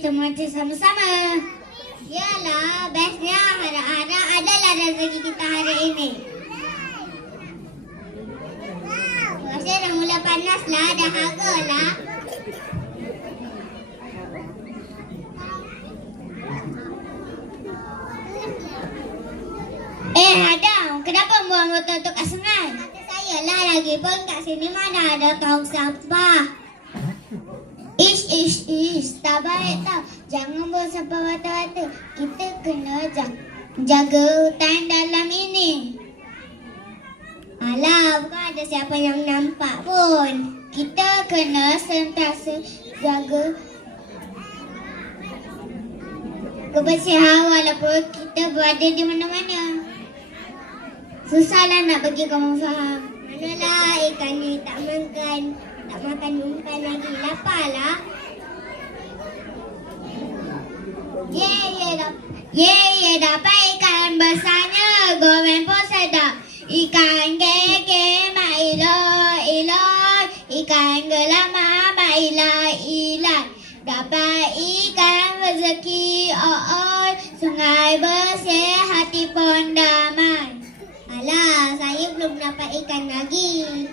kita mati sama-sama. Yalah, bestnya anak-anak adalah rezeki kita hari ini. Masih dah mula panas lah, dah harga lah. Eh Adam, kenapa buang botol tu kat sungai? Kata saya lah lagi pun kat sini mana ada tong sampah. Ish, ish, ish. Tak baik tau. Jangan buat sampah batu-batu. Kita kena jaga, jaga hutan dalam ini. Alah, bukan ada siapa yang nampak pun. Kita kena sentiasa jaga kebersihan walaupun kita berada di mana-mana. Susahlah nak bagi kamu faham. Manalah ikan ni tak makan. Tak makan umpan lagi. Laparlah. Ye, ye, dapat. Ye, ye, dapat ikan besarnya. Goreng pun sedap. Ikan gege, mak iloi, iloi. Ikan gelama, mak ilai, ilai. Dapat ikan rezeki, oh, oh. Sungai bersih, hati pun damai. Alah, saya belum dapat ikan lagi.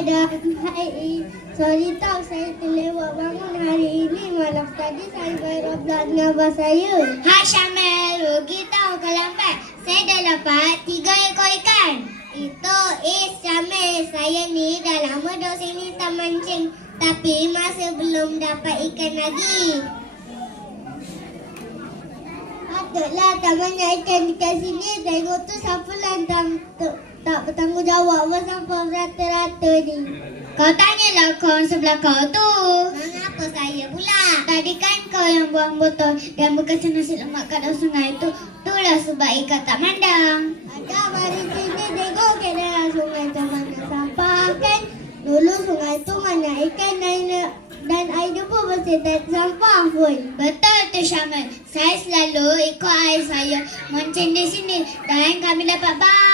Ada hai. Sorry tau saya terlewat bangun hari ini. Malam tadi saya bayar berat dengan abang saya. Hai Syamel, rugi tau kau lambat. Saya dah dapat tiga ekor ikan. Itu is Syamel. Saya ni dah lama duduk sini tak mancing. Tapi masih belum dapat ikan lagi. Patutlah tak banyak ikan dekat sini. Tengok tu siapa lah tak, tak, bertanggungjawab bersampah rata-rata ni. Kau tanyalah kawan sebelah kau tu. Mengapa saya pula? Tadi kan kau yang buang botol dan bekas nasi lemak kat dalam sungai tu. Itulah sebab ikan tak mandang. Ada mari sini tengok ke dalam sungai tu mana sampah kan. Dulu sungai tu mana ikan dan dan air pun bersih tak sampah pun. Betul tu Syamil. Saya selalu ikut air saya mancing di sini dan kami dapat banyak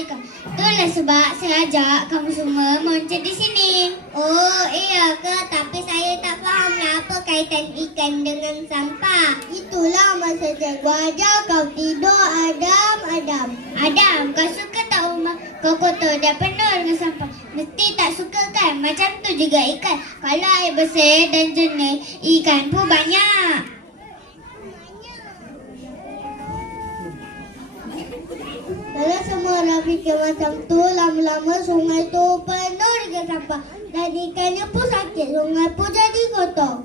ikan. Itulah sebab saya ajak kamu semua mancing di sini. Oh, iya ke? Tapi saya tak faham lah apa kaitan ikan dengan sampah. Itulah masa cikgu ajar kau tidur Adam, Adam. Adam, kau suka tak rumah kau kotor dan penuh dengan sampah? Mesti tak suka kan? Macam tu juga ikan. Kalau air bersih dan jernih, ikan pun banyak. Kalau semua orang fikir macam tu, lama-lama sungai tu penuh dengan sampah. Dan ikannya pun sakit, sungai pun jadi kotor.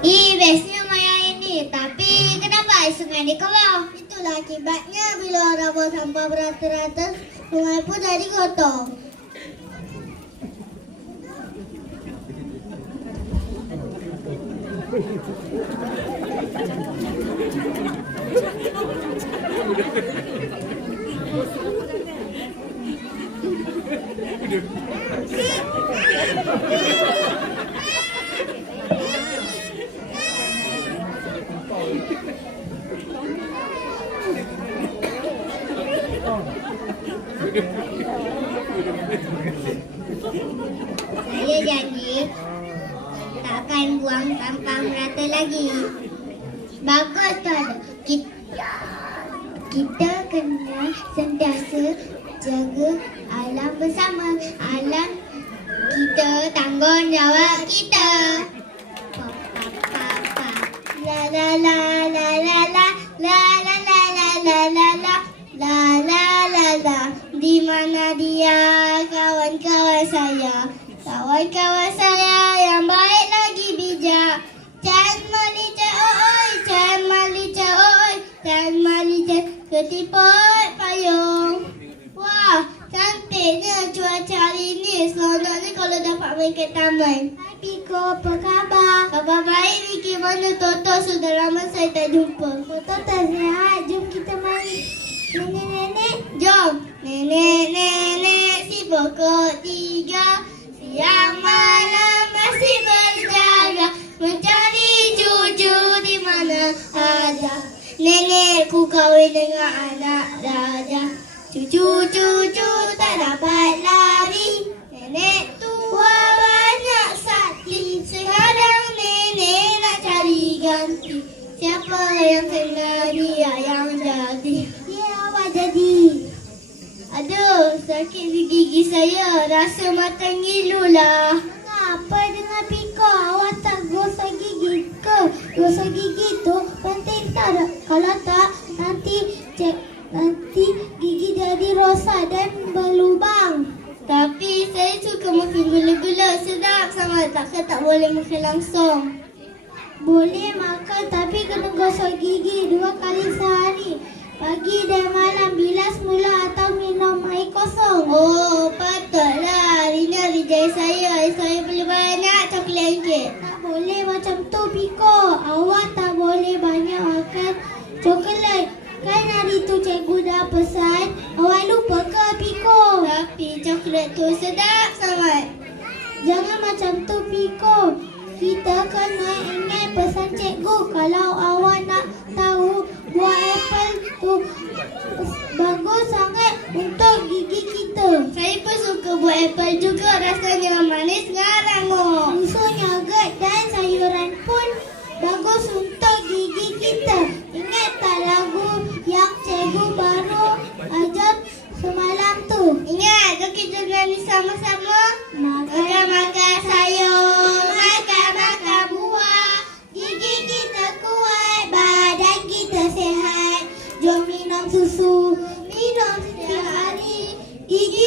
Ih, bestnya Maya ini. Tapi kenapa sungai di bawah? Itulah akibatnya bila orang buang sampah beratus-ratus, sungai pun jadi kotor. 그래. Lagi. Bagus tuan. Kita, kita kena sentiasa jaga alam bersama. Alam kita tanggungjawab kita. Pa, pa, pa, pa. La la la la la la la la la la la la la la la la la di mana dia kawan-kawan saya kawan-kawan ke taman Hai Piko apa khabar? Khabar baik ni gimana Toto sudah lama saya tak jumpa Toto tak sihat jom kita main Nenek-nenek, jom. Nenek-nenek si pokok tiga. Siang malam masih berjaga. Mencari cucu di mana ada. Nenekku kahwin dengan anak raja. Cucu-cucu tak dapat lari. Nenek yang kena dia yang jadi? Dia awak jadi. Aduh, sakit di gigi saya. Rasa mata ngilu lah. Apa dengan Piko? Awak tak gosok gigi ke? Gosok gigi tu penting tak? Kalau tak, nanti cek nanti gigi jadi rosak dan berlubang. Tapi saya suka makan gula-gula. Sedap sangat. Takkan tak boleh makan langsung. Boleh makan tapi kena gosok gigi dua kali sehari. Pagi dan malam bila semula atau minum air kosong. Oh, patutlah. Ini hari jaya saya. Saya beli banyak coklat sikit. Tak boleh macam tu, Piko. Awak tak boleh banyak makan coklat. Kan hari tu cikgu dah pesan. Awak lupa ke, Piko? Tapi coklat tu sedap sangat. Jangan macam tu, Piko. Kita kena ingat pesan cikgu. Kalau awak nak tahu buah apple tu bagus sangat untuk gigi kita. Saya pun suka buah apple juga. Rasanya manis ngarang. Oh. Susunya agak dan sayuran pun bagus untuk gigi kita. Ingat tak lagu yang cikgu baru ajar semalam tu? Ingat. Jom kita nyanyi sama-sama. Makan-makan sayur, makan-makan buah. Gigi kita kuat, badan kita sehat. Jom minum susu, minum setiap hari. Gigi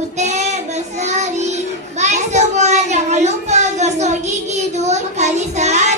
putih berseri. Bye semua, jangan lupa gosok gigi dua kali sehari.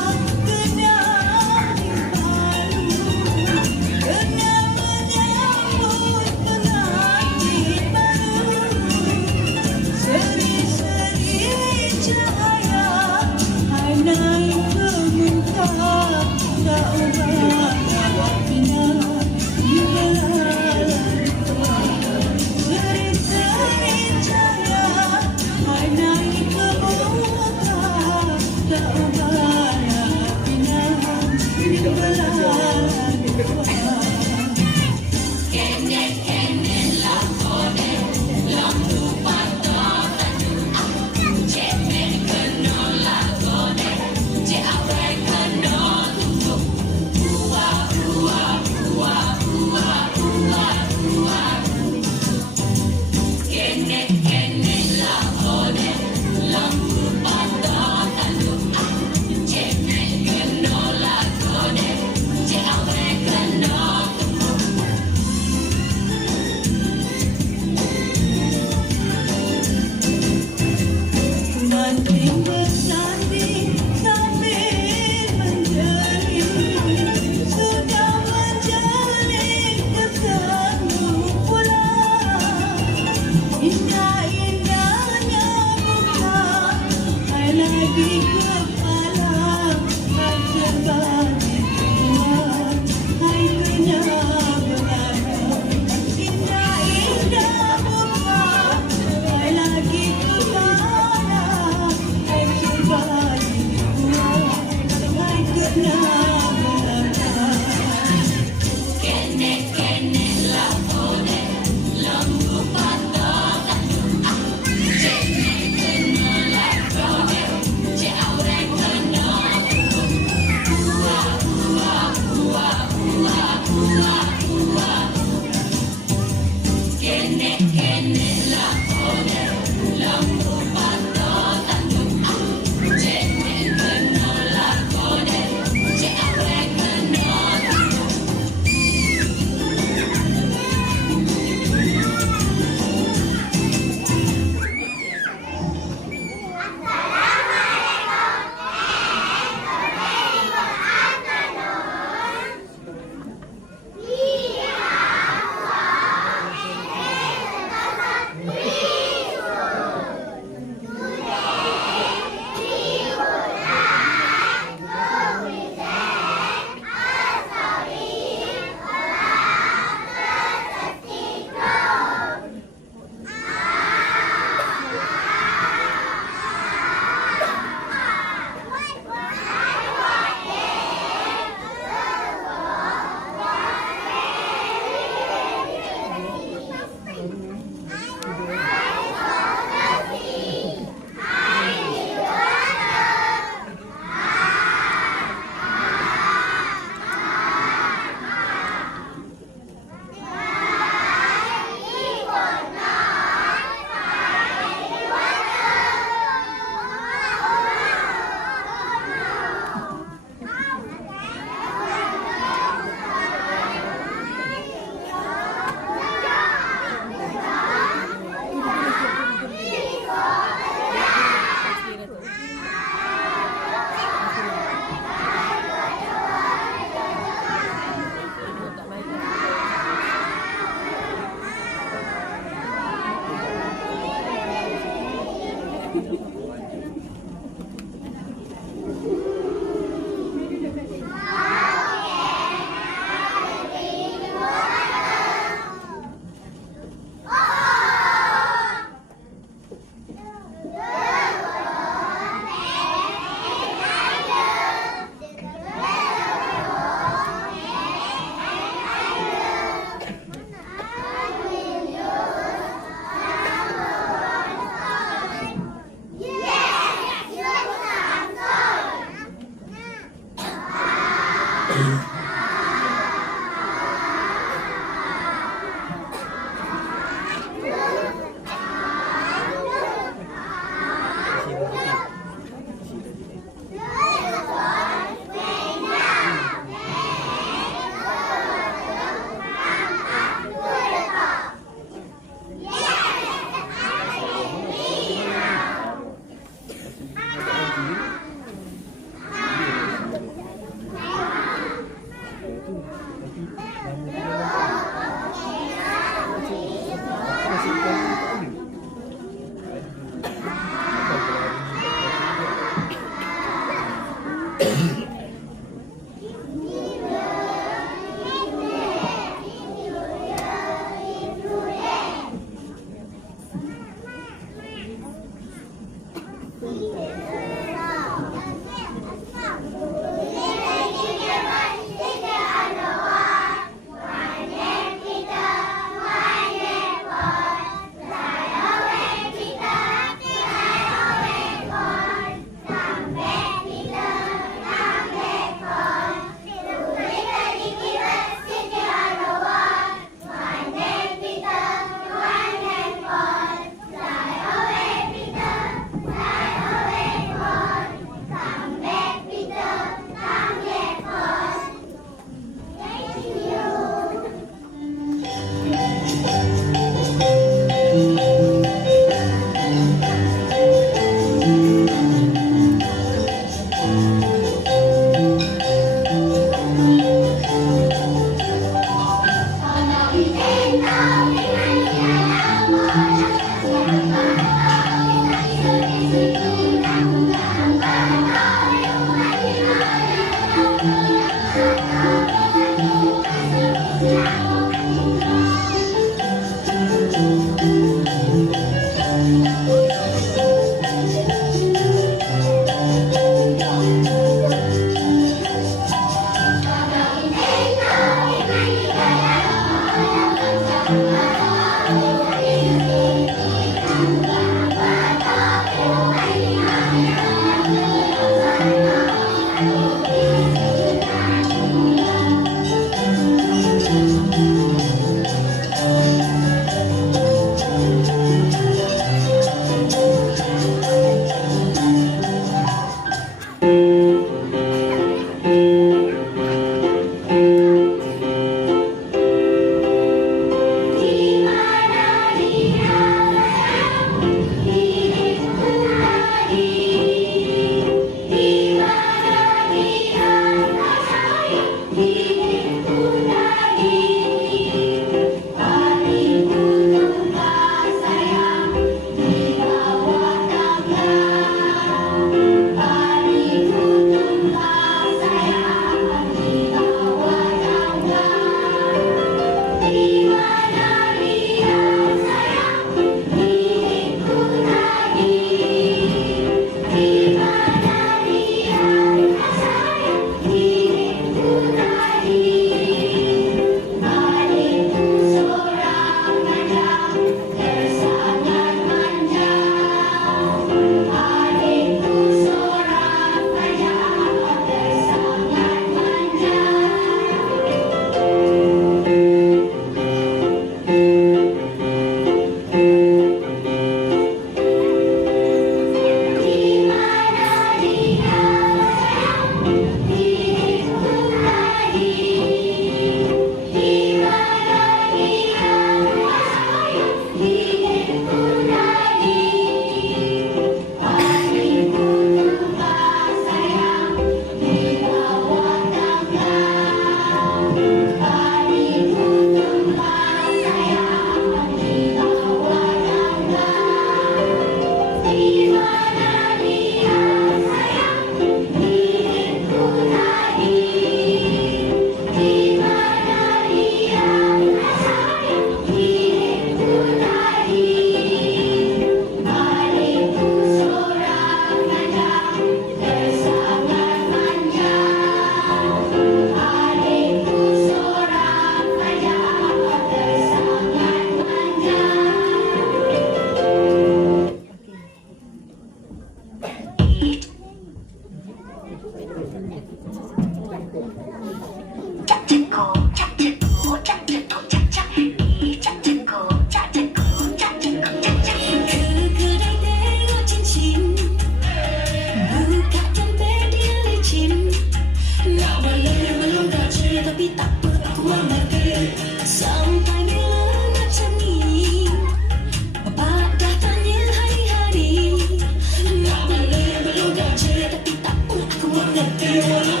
って